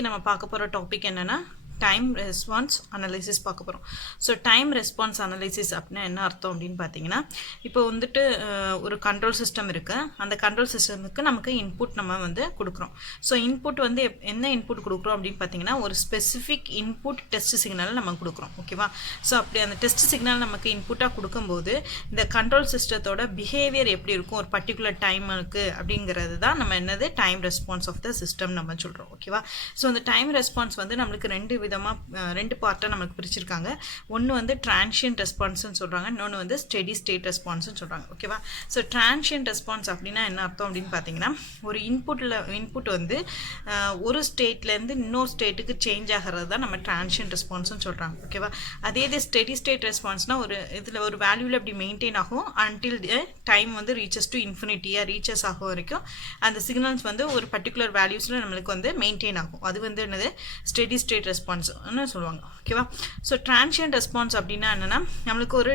இன்னைக்கு நம்ம பார்க்க போகிற டாபிக் என்னென்னா டைம் ரெஸ்பான்ஸ் அனலைசிஸ் பார்க்க போகிறோம். ஸோ டைம் ரெஸ்பான்ஸ் அனலைசிஸ் அப்படின்னா என்ன அர்த்தம் அப்படின்னு பார்த்தீங்கன்னா, இப்போ வந்துட்டு ஒரு கண்ட்ரோல் சிஸ்டம் இருக்குது. அந்த கண்ட்ரோல் சிஸ்டமுக்கு நமக்கு இன்புட் நம்ம வந்து கொடுக்குறோம். ஸோ இன்புட் வந்து என்ன இன்புட் கொடுக்குறோம் அப்படின்னு பார்த்தீங்கன்னா, ஒரு ஸ்பெசிஃபிக் இன்புட் டெஸ்ட் சிக்னல் நம்ம கொடுக்குறோம். ஓகேவா? ஸோ அப்படி அந்த டெஸ்ட் சிக்னல் நமக்கு இன்புட்டாக கொடுக்கும்போது இந்த கண்ட்ரோல் சிஸ்டத்தோட பிஹேவியர் எப்படி இருக்கும் ஒரு பர்டிகுலர் டைமுக்கு அப்படிங்கிறது தான் நம்ம என்னது time response of the system நம்ம சொல்கிறோம். ஓகேவா? ஸோ அந்த டைம் ரெஸ்பான்ஸ் வந்து நம்மளுக்கு ரெண்டு பார்ட்டாக நமக்கு பிரிச்சிருக்காங்க. ஒன்று வந்து டிரான்ஷியன்ட் ரெஸ்பான்ஸ்னு சொல்கிறாங்க, இன்னொன்று வந்து ஸ்டெடி ஸ்டேட் ரெஸ்பான்ஸ்னு சொல்கிறாங்க. ஓகேவா? ஸோ டிரான்ஷியன்ட் ரெஸ்பான்ஸ் அப்படின்னா என்ன அர்த்தம் அப்படின்னு பார்த்தீங்கன்னா, ஒரு இன்புட் வந்து ஒரு ஸ்டேட்லேருந்து இன்னொரு ஸ்டேட்டுக்கு சேஞ்ச் ஆகிறது தான் நம்ம டிரான்ஷியன்ட் ரெஸ்பான்ஸ்னு சொல்கிறாங்க. ஓகேவா? அதே இது ஸ்டெடி ஸ்டேட் ரெஸ்பான்ஸ்னால் ஒரு இதில் ஒரு வேல்யூவில் அப்படி மெயின்டைன் ஆகும் அன்டில் டைம் வந்து ரீச்சஸ் டு இன்ஃபினிட்டியாக ரீச்சஸ் ஆகும் வரைக்கும் அந்த சிக்னல்ஸ் வந்து ஒரு பர்டிகுலர் வேல்யூஸில் நம்மளுக்கு வந்து மெயின்டைன் ஆகும். அது வந்து என்னது ஸ்டெடி ஸ்டேட் ரெஸ்பான்ஸ்னு சொல்லுவாங்க. ஓகேவா? ஸோ டிரான்ஷியன்ட் ரெஸ்பான்ஸ் அப்படின்னா என்னென்னா, நம்மளுக்கு ஒரு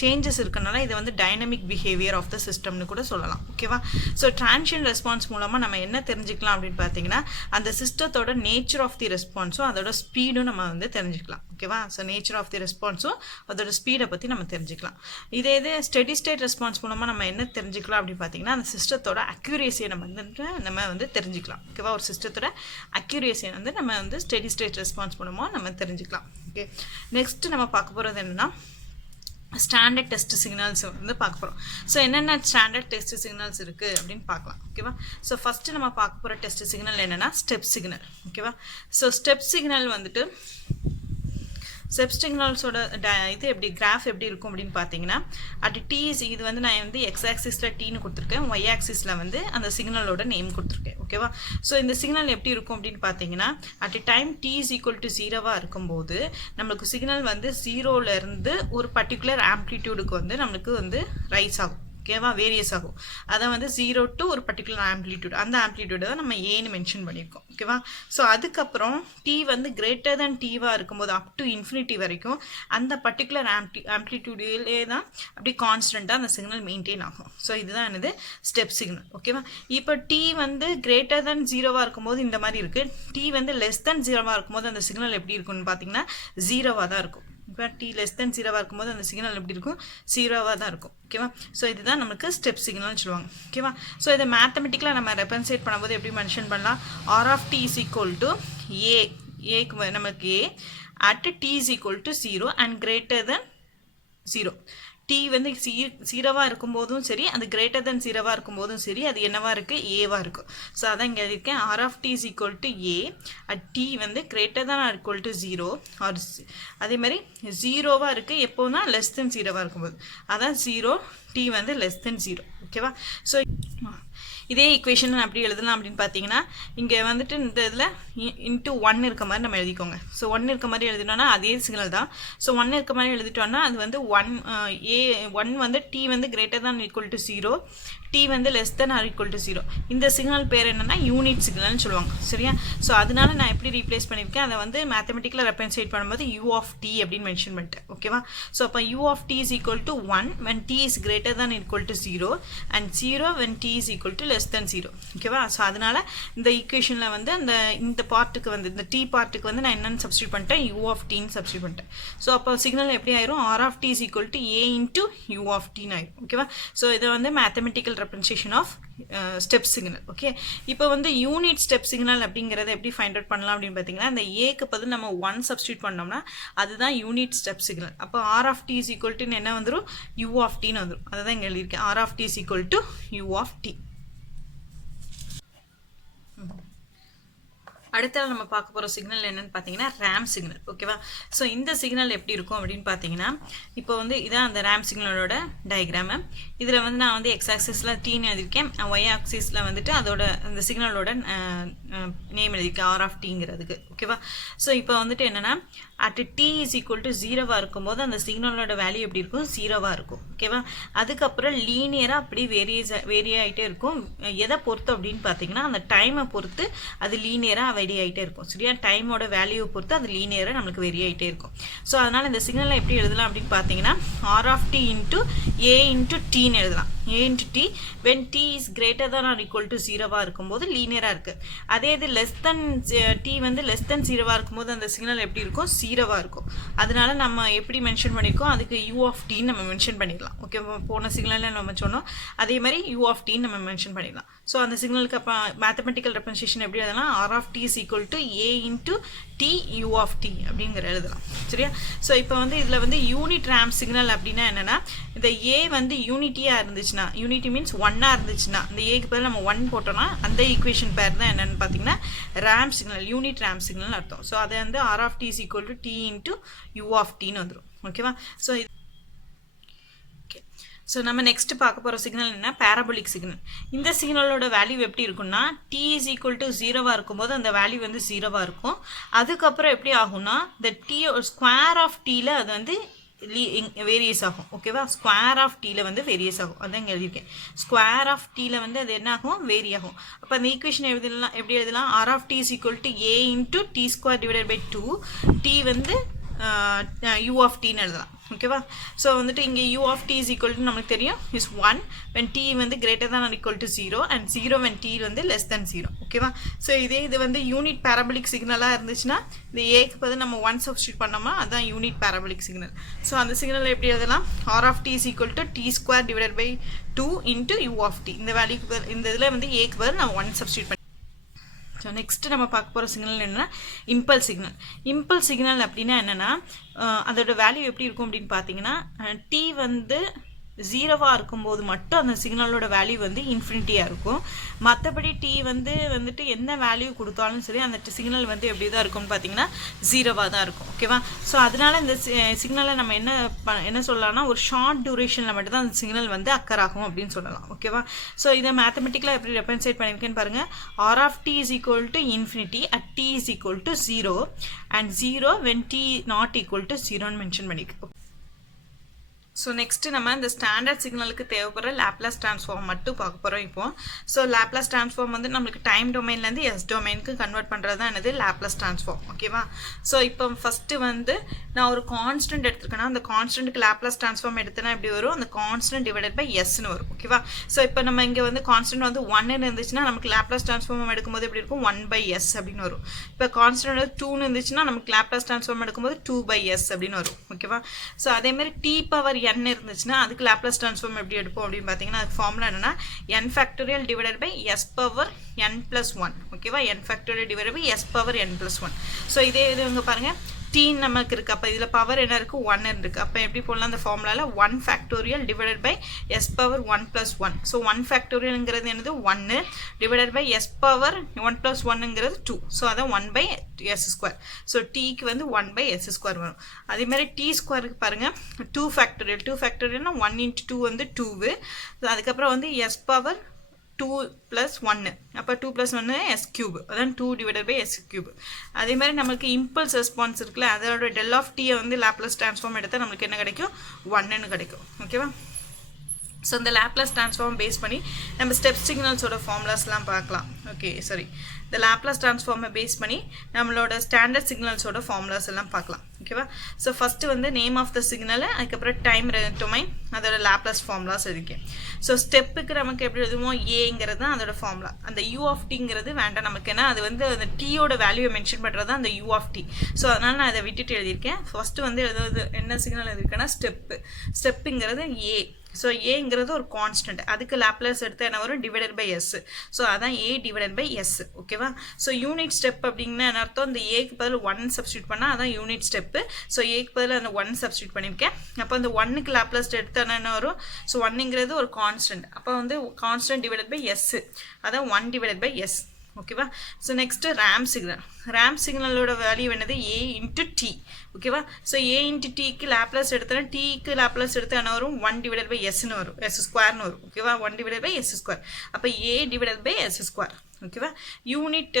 சேஞ்சஸ் இருக்கனால இதை வந்து டைனமிக் பிஹேவியர் ஆஃப் த சிஸ்டம்னு கூட சொல்லலாம். ஓகேவா? ஸோ டிரான்ஷியன்ட் ரெஸ்பான்ஸ் மூலமாக நம்ம என்ன தெரிஞ்சுக்கலாம் அப்படின்னு பார்த்தீங்கன்னா, அந்த சிஸ்டத்தோட நேச்சர் ஆஃப் தி ரெஸ்பான்ஸும் அதோட ஸ்பீடும் நம்ம வந்து தெரிஞ்சுக்கலாம். ஓகேவா? ஸோ நேச்சர் ஆஃப் தி ரெஸ்பான்ஸும் அதோட ஸ்பீடை பற்றி நம்ம தெரிஞ்சுக்கலாம். இதே ஸ்டெடி ஸ்டேட் ரெஸ்பான்ஸ் மூலமாக நம்ம என்ன தெரிஞ்சுக்கலாம் அப்படின்னு பார்த்தீங்கன்னா, அந்த சிஸ்டத்தோட அக்யூரேசியை நம்ம வந்து தெரிஞ்சுக்கலாம். ஓகேவா? ஒரு சிஸ்டத்தோட அக்யூரேசியை வந்து நம்ம வந்து ஸ்டெடி ஸ்டேட் ரெஸ்பான்ஸ் மூலமாக நம்ம தெரிஞ்சுக்கலாம். ஓகே, நெக்ஸ்ட் நம்ம பார்க்க போகிறது என்னென்னா ஸ்டாண்டர்ட் டெஸ்ட் சிக்னல்ஸ் வந்து பார்க்க போகிறோம். ஸோ என்னென்ன ஸ்டாண்டர்ட் டெஸ்ட் சிக்னல்ஸ் இருக்குது அப்படின்னு பார்க்கலாம். ஓகேவா? ஸோ ஃபஸ்ட்டு நம்ம பார்க்க போகிற டெஸ்ட் சிக்னல் என்னென்னா ஸ்டெப் சிக்னல். ஓகேவா? ஸோ ஸ்டெப் சிக்னல் வந்துட்டு ஸ்டெப் சிக்னல்ஸோட இது எப்படி கிராஃப் எப்படி இருக்கும் அப்படின்னு பார்த்தீங்கன்னா, அட் டீஸ் இது வந்து நான் வந்து எக்ஸ் ஆக்சிஸில் டீன்னு கொடுத்துருக்கேன், ஒய் ஆக்சிஸில் வந்து அந்த சிக்னலோட நேம் கொடுத்துருக்கேன். ஓகேவா? ஸோ இந்த சிக்னல் எப்படி இருக்கும் அப்படின்னு பார்த்தீங்கன்னா, at time T is equal to 0வாக இருக்கும்போது நம்மளுக்கு சிக்னல் வந்து 0லேருந்து ஒரு பர்டிகுலர் ஆம்ப்ளிடியூடுக்கு வந்து நம்மளுக்கு வந்து ரைஸ் ஆகும். ஓகேவா? வேரியஸ் ஆகும். அதை வந்து 0 டு ஒரு பர்டிகுலர் ஆம்ப்ளிடியூட், அந்த ஆம்ப்ளிடியூடை தான் நம்ம ஏன்னு மென்ஷன் பண்ணியிருக்கோம். ஓகேவா? ஸோ அதுக்கப்புறம் டி வந்து கிரேட்டர் தேன் டீவாக இருக்கும்போது அப் டு இன்ஃபினிட்டி வரைக்கும் அந்த பர்டிகுலர் ஆம்ப்ளிடியூடிலே தான் அப்படி கான்ஸ்டண்ட்டாக அந்த சிக்னல் மெயின்டைன் ஆகும். ஸோ இதுதான் என்னது ஸ்டெப் சிக்னல். ஓகேவா? இப்போ டி வந்து கிரேட்டர் தேன் 0வாக இருக்கும்போது இந்த மாதிரி இருக்குது. டி வந்து லெஸ் தேன் 0வாக இருக்கும்போது அந்த சிக்னல் எப்படி இருக்குன்னு பார்த்தீங்கன்னா 0வாக தான் இருக்கும். இப்போ டி லெஸ் தென் 0வாக இருக்கும்போது அந்த சிக்னல் எப்படி இருக்கும்? 0வாக தான் இருக்கும். ஓகேவா? ஸோ இதுதான் நமக்கு ஸ்டெப் சிக்னல்னு சொல்லுவாங்க. ஓகேவா? ஸோ இதை மேத்தமெட்டிக்கலாக நம்ம ரெப்ரசன்ட் பண்ணும்போது எப்படி மென்ஷன் பண்ணலாம்? R of D is equal to ஏக்கு நமக்கு a at D is equal to 0 and greater than 0. T வந்து 0வாக இருக்கும்போதும் சரி, அது கிரேட்டர் தென் 0வாக இருக்கும்போதும் சரி, அது என்னவா இருக்குது? ஏவாக இருக்கும். ஸோ அதான் இங்கே இருக்கேன். R of D is equal to A at T வந்து greater than R equal to 0 R அதே மாதிரி 0வாக இருக்குது எப்போனா லெஸ் தென் 0வாக இருக்கும்போது, அதான் 0 டி வந்து லெஸ் தென் 0. ஓகேவா? ஸோ இதே ஈக்குவேஷன் அப்படி எழுதலாம் அப்படின்னு பார்த்தீங்கன்னா, இங்கே வந்துட்டு இந்த இதில் இன்ட்டு 1 இருக்க மாதிரி நம்ம எழுதிக்கோங்க. ஸோ 1 இருக்க மாதிரி எழுதிட்டோன்னா அதே சிக்னல் தான். ஸோ 1 இருக்க மாதிரி எழுதிட்டோன்னா அது வந்து 1 வந்து டி வந்து கிரேட்டர் தான் ஈக்குவல் டு 0, டி வந்து less than R equal to 0. இந்த சிக்னல் பேர் என்னென்னா யூனிட் சிக்னல்னு சொல்லுவாங்க. சரியா? ஸோ அதனால நான் எப்படி ரீப்ளேஸ் பண்ணியிருக்கேன், அதை வந்து மேத்தமெட்டிக்கலாக ரெப்ரசன்ட் பண்ணும்போது யூ ஆஃப் டி அப்படின்னு மென்ஷன் பண்ணிட்டேன். ஓகேவா? ஸோ அப்போ u of D is equal to 1 when t is greater than equal to 0 and 0 when t is equal to less than 0. ஓகேவா? ஸோ அதனால இந்த ஈக்குவேஷனில் வந்து இந்த பார்ட்டுக்கு வந்து இந்த டி பார்ட்டுக்கு வந்து நான் என்னென்னு சப்ஸ்டியூட் பண்ணிட்டேன்? யூ ஆஃப் டின்னு சப்ஸ்டியூட் பண்ணிட்டேன். ஸோ அப்போ சிக்னல் எப்படி ஆயிரும்? R of D is equal to A into U of டின்னு ஆயிரும். ஓகேவா? ஸோ இதை வந்து mathematical representation of step signal. Okay, இப்போ வந்து யூனிட் ஸ்டெப் சிக்னல் அப்படிங்கிறத எப்படி ஃபைண்ட் அவுட் பண்ணலாம் அப்படின்னு பார்த்தீங்கன்னா, இந்த ஏக்கு பதில் நம்ம 1 சப்ஸ்டியூட் பண்ணோம்னா அதுதான் யூனிட் ஸ்டெப் சிக்னல். அப்போ r of D is equal to என்ன வந்துடும்? யூ ஆஃப் டின்னு வந்துடும். அதை தான் இங்கே எழுதியிருக்கேன். R of D is equal to u of t. அடுத்த நம்ம பார்க்க போகிற சிக்னல் என்னென்னு பார்த்தீங்கன்னா ரேம் சிக்னல். ஓகேவா? ஸோ இந்த சிக்னல் எப்படி இருக்கும் அப்படின்னு பார்த்தீங்கன்னா, இப்போ வந்து இதான் அந்த ரேம் சிக்னலோட டயக்ராமு. இதில் வந்து நான் வந்து எக்ஸ் ஆக்சிஸில் டீன்னு எழுதியிருக்கேன், ஒய் ஆக்சிஸில் வந்துட்டு அதோட அந்த சிக்னலோட நேம் எழுதியிருக்கேன் ஆர் ஆஃப் டிங்கிறதுக்கு. ஓகேவா? ஸோ இப்போ வந்துட்டு என்னென்னா, at D is equal to 0வாக இருக்கும்போது அந்த சிக்னலோட வேல்யூ எப்படி இருக்கும்? 0வாக இருக்கும். ஓகேவா? அதுக்கப்புறம் லீனியராக அப்படி வேரி ஆகிட்டே இருக்கும். எதை பொறுத்து அப்படின்னு பார்த்தீங்கன்னா, அந்த டைமை பொறுத்து அது லீனியராக வெரி ஆகிட்டே இருக்கும். சரியா? டைமோட வேல்யூவை பொறுத்து அது லீனியராக நம்மளுக்கு வெரி ஆகிட்டே இருக்கும். ஸோ அதனால் இந்த சிக்னலை எப்படி எழுதலாம் அப்படின்னு பார்த்தீங்கன்னா, r of t into a into டீன்னு எழுதலாம். a into t when t is greater than or equal to 0 இருக்கும்போது லீனியரா இருக்கு. அதே இது less than t வந்து less than 0 இருக்கும்போது அந்த சிக்னல் எப்படி இருக்கும் 0 இருக்கும். அதனால நம்ம எப்படி மென்ஷன் பண்ணிருக்கோம் அதுக்கு u of t நம்ம மென்ஷன் பண்ணிடலாம். ஓகே போன சிக்னல்ல நம்ம சொன்னோம் அதே மாதிரி u of t நம்ம மென்ஷன் பண்ணிடலாம். ஸோ அந்த சிக்னலுக்கு அப்போ மேத்தமெட்டிக்கல் ரெப்ரசன்டேஷன் எப்படி எழுதலாம் r of t is equal to a into t u of t அப்படிங்கிற எழுதலாம். சரியா? ஸோ இப்போ வந்து இதில் வந்து யூனிட் ரேம்ப் சிக்னல் அப்படின்னா என்னென்னா இந்த a வந்து யூனிட்டியாக இருந்துச்சுன்னா யூனிட்டி மீன்ஸ் ஒன்னாக இருந்துச்சுன்னா இந்த ஏக்கு பதில் நம்ம 1 போட்டோம்னா அந்த ஈக்குவேஷன் பேர் தான் என்னென்னு பார்த்தீங்கன்னா ramp signal unit ramp signal அர்த்தம். ஸோ அதை வந்து r of t is equal to t into u of t வந்துடும். ஓகேவா? ஸோ ஸோ நம்ம நெக்ஸ்ட் பார்க்க போகிற சிக்னல் என்ன பேராபோலிக் சிக்னல். இந்த சிக்னலோட வேல்யூ எப்படி இருக்குன்னா t is equal to 0 இருக்கும்போது அந்த வேல்யூ வந்து 0 இருக்கும். அதுக்கப்புறம் எப்படி ஆகும்னா இந்த t ஸ்கொயர் ஆஃப் டீல அது வந்து வேரியஸ் ஆகும். ஓகேவா? ஸ்கொயர் ஆஃப் டீல வந்து வேரியஸ் ஆகும். அதான் இங்கே எழுதியிருக்கேன். ஸ்கொயர் ஆஃப் டீல வந்து அது என்ன ஆகும் வேரி ஆகும். அப்போ அந்த ஈக்குவேஷன் எப்படி எழுதலாம் r of t is equal to a into t square divided by 2 t வந்து u of t ன்னு எழுதலாம். ஓகேவா? ஸோ வந்துட்டு இங்கே u of t is equal to நமக்கு தெரியும் is 1 when t வந்து greater than or equal to 0 and 0 when t வந்து less than 0. ஓகேவா? ஸோ இது வந்து யூனிட் பேராபோலிக் சிக்னலாக இருந்துச்சுன்னா இந்த ஏக்கு பதில் நம்ம 1 சப்ஸ்டியூட் பண்ணோமா அதுதான் யூனிட் பேராபோலிக் சிக்னல். ஸோ அந்த சிக்னல் எப்படி எழுதலாம் r of t is equal to t square divided by 2 into u of t. இந்த வேல்யூக்கு இந்த இதில் வந்து ஏக்கு பதில் நம்ம 1 சப்ஸ்டியூட் பண்ணி. ஸோ நெக்ஸ்ட்டு நம்ம பார்க்க போகிற சிக்னல் என்னென்னா இம்பல்ஸ் சிக்னல். இம்பல்ஸ் சிக்னல் அப்படின்னா என்னென்னா அதோட வேல்யூ எப்படி இருக்கும் அப்படின்னு பார்த்தீங்கன்னா t வந்து 0 இருக்கும்போது மட்டும் அந்த சிக்னலோட வேல்யூ வந்து இன்ஃபினிட்டியாக இருக்கும். மற்றபடி t வந்துட்டு என்ன வேல்யூ கொடுத்தாலும் சரி அந்த சிக்னல் வந்து எப்படி தான் இருக்கும்னு பார்த்தீங்கன்னா 0 தான் இருக்கும். ஓகேவா? ஸோ அதனால இந்த சிக்னலை நம்ம என்ன சொல்லலாம்னா ஒரு ஷார்ட் டியூரேஷனில் மட்டும் தான் அந்த சிக்னல் வந்து அக்கர் ஆகும் அப்படின்னு சொல்லலாம். ஓகேவா? ஸோ இதை மேத்தமெட்டிக்கலாக எப்படி ரெப்ரசன்ட் பண்ணியிருக்கேன்னு பாருங்கள். r of t is equal to infinity at t is equal to 0 and 0 when t not equal to 0 mention பண்ணியிருக்கோம். ஸோ நெக்ஸ்ட்டு நம்ம இந்த ஸ்டாண்டர்ட் சிக்னலுக்கு தேவைப்படுற லேப்லாஸ் ட்ரான்ஸ்ஃபார்ம் மட்டும் பார்க்க போகிறோம் இப்போ. ஸோ லேப்லாஸ் ட்ரான்ஸ்ஃபார்ம் வந்து நம்மளுக்கு டைம் டொமைன்லேருந்து எஸ் டொமைனுக்கு கன்வெர்ட் பண்ணுறது தான் என்னது லேப்லாஸ் ட்ரான்ஸ்ஃபார்ம். ஓகேவா? ஸோ இப்போ ஃபஸ்ட்டு வந்து நான் ஒரு கான்ஸ்டன்ட் எடுத்துருக்கேன்னா அந்த கான்ஸ்டன்ட்டுக்கு லேப்லாஸ் ட்ரான்ஸ்ஃபார்ம் எடுத்தேன்னா எப்படி வரும் அந்த கான்ஸ்டன்ட் டிவைடட் பை எஸ்ன்னு வரும். ஓகேவா? ஸோ இப்போ நம்ம இங்கே வந்து கான்ஸ்டன்ட் வந்து 1 இருந்துச்சுன்னா நமக்கு லேப்லாஸ் ட்ரான்ஸ்ஃபார்ம் எடுக்கும்போது எப்படி இருக்கும் 1/s அப்படின்னு வரும். இப்போ கான்ஸ்டன்ட் வந்து 2 இருந்துச்சுன்னா நமக்கு லேப்லாஸ் ட்ரான்ஸ்ஃபார்ம் எடுக்கும்போது 2/s அப்படின்னு வரும். ஓகேவா? ஸோ அதேமாதிரி t பவர் n இருந்துச்சுன்னா அதுக்கு லாப்லாஸ் ட்ரான்ஸ்ஃபார்ம் எப்படி எடுப்போம் அப்படின்னு பார்த்தீங்கன்னா அதுக்கு ஃபார்முலா என்னன்னா n factorial divided by s power n plus 1. ஓகேவா? n factorial divided by s power n plus 1. So இதே இது இங்கே பாருங்க t நமக்கு இருக்குது. அப்போ இதில் பவர் என்ன இருக்குது 1 இருக்குது. அப்போ எப்படி போடலாம் அந்த ஃபார்முலாவில் 1 factorial divided by s power 1 plus 1. So 1 ஃபேக்டோரியல்ங்கிறது என்னது 1 divided by s power 1 plus 1ங்கிறது 2. ஸோ அதான் 1/s². ஸோ டீக்கு வந்து 1/s² வரும். அதேமாதிரி t ஸ்கொயருக்கு பாருங்கள் 2 ஃபேக்டோரியல்னா 1 into 2 வந்து 2. அதுக்கப்புறம் வந்து s பவர் 2 plus 1. அப்போ 2 plus 1 s³ அதான் 2 divided by s³. அதே மாதிரி நமக்கு இம்பல்ஸ் ரெஸ்பான்ஸ் இருக்குல்ல அதோட டெல் ஆஃப் டீயை வந்து லேப்லாஸ் ட்ரான்ஸ்ஃபார்ம் எடுத்தால் நமக்கு என்ன கிடைக்கும் 1ன்னு கிடைக்கும். ஓகேவா? ஸோ இந்த லேப்லாஸ் ட்ரான்ஸ்ஃபார்ம் பேஸ் பண்ணி நம்ம ஸ்டெப் சிக்னல்ஸோட ஃபார்முலாஸ்லாம் பார்க்கலாம். ஓகே சாரி இந்த லேப்லாஸ் ட்ரான்ஸ்ஃபார்மை பேஸ் பண்ணி நம்மளோட ஸ்டாண்டர்ட் சிக்னல்ஸோட ஃபார்முலாஸ் எல்லாம் பார்க்கலாம். ஓகேவா? ஸோ ஃபஸ்ட்டு வந்து நேம் ஆஃப் த சிக்னல் அதுக்கப்புறம் டைம் டொமைன் அதோட லேப்லாஸ் ஃபார்முலாஸ் இருக்கேன். ஸோ ஸ்டெப்புக்கு நமக்கு எப்படி எழுதுவோம் ஏங்கிறது தான் அதோட ஃபார்முலா. அந்த யூ ஆஃப் டிங்கிறது வேண்டாம் நமக்கு ஏன்னா அது வந்து அந்த டீயோட வேல்யூவை மென்ஷன் பண்ணுறது தான் அந்த யூ ஆஃப் டி. ஸோ அதனால் நான் அதை விட்டுட்டு எழுதியிருக்கேன். ஃபஸ்ட்டு வந்து எழுதுறது என்ன சிக்னல் எழுதியிருக்கேன்னா ஸ்டெப்புங்கிறது ஏ. ஸோ ஏங்கிறது ஒரு கான்ஸ்டன்ட் அதுக்கு லேப்லாஸ் எடுத்து என்ன வரும் டிவைடட் பை எஸ். ஸோ அதான் ஏ டிவைடட் பை எஸ். ஓகேவா? ஸோ யூனிட் ஸ்டெப் அப்படின்னா என்ன அர்த்தம் இந்த ஏக்கு பதில் 1 சப்ஸ்டியூட் பண்ணால் அதான் யூனிட் ஸ்டெப்பு. ஸோ ஏக்கு பதில் அந்த 1 சப்ஸ்டியூட் பண்ணியிருக்கேன். அப்போ அந்த 1க்கு லேப்லாஸ் எடுத்து என்ன வரும் ஸோ 1ங்கிறது ஒரு கான்ஸ்டன்ட். அப்போ வந்து கான்ஸ்டன்ட் டிவைடட் பை எஸ் அதான் 1 டிவைடட் பை எஸ். ஓகேவா? ஸோ நெக்ஸ்ட்டு ரேம்ப் சிக்னலோட வேல்யூ என்னது ஏ இன்ட்டு டி. ஓகேவா? ஸோ ஏ இன்ட்டு டிக்கு லேப்லாஸ் எடுத்தோன்னா டீக்கு லேப்லாஸ் எடுத்து என்ன வரும் 1 டிவைடட் பை எஸ்ன்னு வரும் s² வரும். ஓகேவா? 1 டிவைடட் பை s². அப்போ ஏ டிவைடட் பை s². ஓகேவா? யூனிட்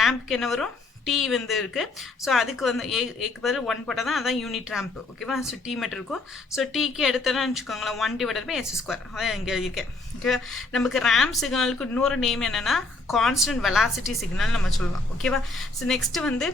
ரேம்ப்க்கு என்ன வரும் டி வந்து இருக்குது. ஸோ அதுக்கு வந்து ஏக்கு பதில் 1 போட்டால் தான் அதான் யூனிட் ரேம்ப். ஓகேவா? ஸோ டி மட்டும் இருக்கும். ஸோ டிக்கு எடுத்தோன்னு வச்சுக்கோங்களேன் 1 டிவைடட் பை s². அதான் இங்கே எழுதியிருக்கேன். ஓகேவா? நமக்கு ரேம்ப் சிக்னலுக்கு இன்னொரு நேம் என்னென்னா கான்ஸ்டன்ட் வெலாசிட்டி சிக்னல் நம்ம சொல்லலாம். ஓகேவா? ஸோ நெக்ஸ்ட்டு வந்து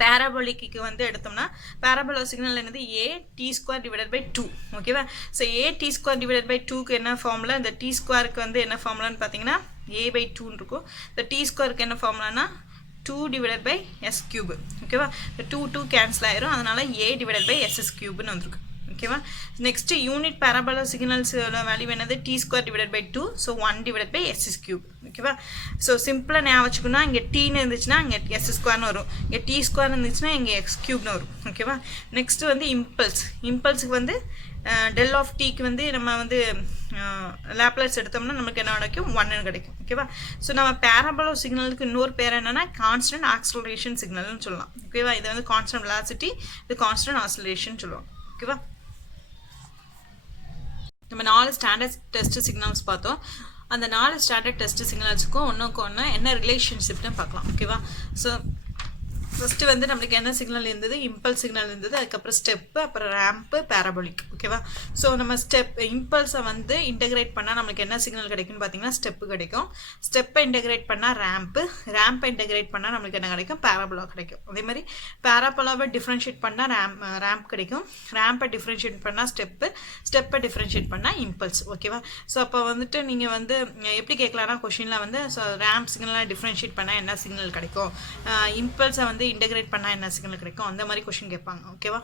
பேராபோலிக்கு வந்து எடுத்தோம்னா பேராபோலா சிக்னல் என்னது A T square divided by 2 ஓகேவா. So A T square divided by 2க்கு என்ன ஃபார்முலா, இந்த டி ஸ்கொயருக்கு வந்து என்ன ஃபார்முலான்னு பார்த்தீங்கன்னா ஏ பை 2ன்னு இருக்கும். இந்த டி ஸ்கொயருக்கு என்ன ஃபார்முலானா 2 டிவைடட் பை எஸ் கியூபு ஓகேவா. இந்த 2 கேன்சல் ஆயிரும், அதனால ஏ டிவைடட் பை எஸ்எஸ் கியூப்னு வந்திருக்கு ஓகேவா. நெக்ஸ்ட் யூனிட் பேராபோலா சிக்னல்ஸோட வேல்யூ என்னது T square divided by 2, so 1 divided by S cube ஓகேவா. ஸோ சிம்பிளாக ஞாபகம் வச்சுக்கணும், இங்கே டீன்னு இருந்துச்சுன்னா இங்கே எஸ் ஸ்கொயர்னு வரும், இங்கே டி ஸ்கொயர் இருந்துச்சுன்னா இங்கே எக்ஸ் கியூப்னு வரும் ஓகேவா. நெக்ஸ்ட் வந்து இம்பல்ஸுக்கு வந்து டெல் ஆஃப் டீக்கு வந்து நம்ம வந்து லேப்லஸ் எடுத்தோம்னா நமக்கு என்ன கிடைக்கும் 1 கிடைக்கும் ஓகேவா. ஸோ நம்ம பேராபோலா சிக்னலுக்கு இன்னொரு பேர் என்னன்னா கான்ஸ்டன்ட் ஆக்சலரேஷன் சிக்னல்னு சொல்லலாம் ஓகேவா. இது வந்து கான்ஸ்டன்ட் வெலாசிட்டி, இது கான்ஸ்டன்ட் ஆக்சலரேஷன் சொல்லுவோம் ஓகேவா. நம்ம 4 ஸ்டாண்டர்ட் டெஸ்ட் சிக்னல்ஸ் பார்த்தோம். அந்த 4 ஸ்டாண்டர்ட் டெஸ்ட் சிக்னல்ஸுக்கும் ஒன்றுக்கு ஒன்று என்ன ரிலேஷன்ஷிப்னு பார்க்கலாம் ஓகேவா. ஸோ ஃபஸ்ட்டு வந்து நம்மளுக்கு என்ன சிக்னல் இருந்தது, இம்பல்ஸ் சிக்னல் இருந்தது, அதுக்கப்புறம் ஸ்டெப்பு, அப்புறம் ரேம்ப்பு, பேராபோலிக் ஓகேவா. ஸோ நம்ம இம்பல்ஸை வந்து இன்டெகிரேட் பண்ணால் நம்மளுக்கு என்ன சிக்னல் கிடைக்கும்னு பார்த்தீங்கன்னா ஸ்டெப்பு கிடைக்கும். ஸ்டெப்பை இன்டெகிரேட் பண்ணால் ரேம்பை இன்டெகிரேட் பண்ணால் நம்மளுக்கு என்ன கிடைக்கும், பேராபோலா கிடைக்கும். அதே மாதிரி பேராபோலாவை டிஃப்ரென்ஷியேட் பண்ணால் ரேம்ப் கிடைக்கும், ரேம்பை டிஃப்ரென்ஷியேட் பண்ணால் ஸ்டெப்பை டிஃப்ரென்ஷியேட் பண்ணால் இம்பல்ஸ் ஓகேவா. ஸோ அப்போ வந்துட்டு நீங்கள் வந்து எப்படி கேட்கலாம்னா கொஷினில் வந்து ஸோ ரேம்ப் சிக்னலை டிஃப்ரென்ஷியேட் பண்ணால் என்ன சிக்னல் கிடைக்கும், இம்பல்ஸை வந்து இன்டெகிரேட் பண்ணால் என்ன சிக்னல் கிடைக்கும், அந்த மாதிரி கொஷின் கேட்பாங்க ஓகேவா.